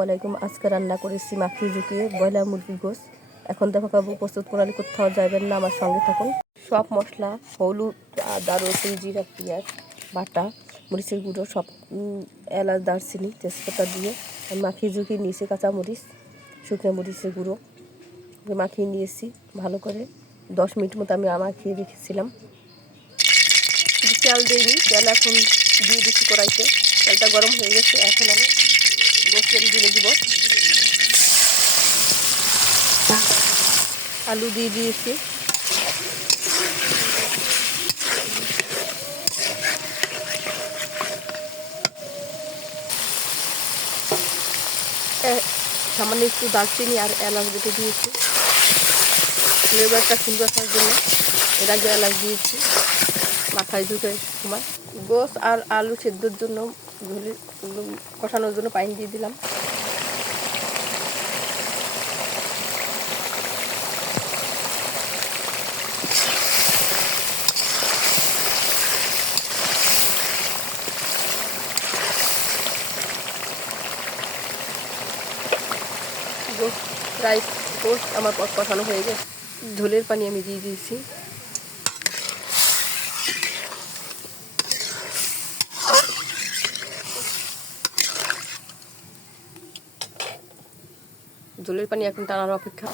ওয়ালাইকুম আজকে রান্না করেছি মাখি ঝুঁকিয়ে ব্রয়লার মুরগির গোস এখন দেখো কাবু, প্রস্তুত করালে কোথাও যাবেন না, আমার সঙ্গে থাকুন। সব মশলা, হলুদ, আদা, রসুন, জিরা, পেঁয়াজ, বাটা, মরিচের গুঁড়ো, সব এলাচ, দারচিনি, তেজপাতা দিয়ে আমি মাখিয়ে ঝুঁকিয়ে নিয়েছি কাঁচা মরিচ শুকনো মরিচের গুঁড়ো। মাখিয়ে নিয়েছি ভালো করে। দশ মিনিট মতো আমি মাখিয়ে রেখেছিলাম। তেল দিইনি, তেল এখন দিয়ে দিচ্ছি কড়াইতে। তেলটা গরম হয়ে গেছে, এখন আমি আলু দিয়ে দিয়েছি। সামান্য একটু দারচিনি আর এলাচ বেটে দিয়েছি। ফ্লেভারটা সুন্দর আসার জন্য এর আগে এলাচ দিয়েছি। মাথায় ঢুকে সময় গোস আর আলু সেদ্ধর জন্য ঝোলে কষানোর জন্য পানি দিয়ে দিলাম। রাইস গোস আমার পথ কষানো হয়ে গেছে। ঝোলের পানি আমি দিয়ে দিয়েছি। ঝোলের পানি এখন টানার অপেক্ষা।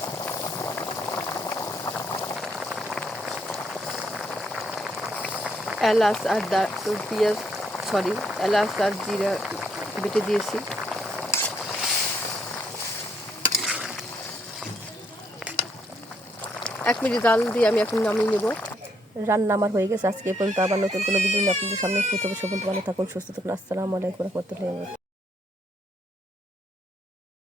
এলাচ আর দা- পেঁয়াজ সরি এলাচ আর জিরা বেটে দিয়েছি। এক মিনিট জাল দিয়ে আমি এখন নামিয়ে নেব। রান্না আমার হয়ে গেছে, আজকে পর্যন্ত আবার নতুন কোনো ভিডিও আপনাদের সামনে। ফুটে বসে ভালো থাকুন, সুস্থ থাকুন। আসসালামু আলাইকুম রহমতুল্লাহ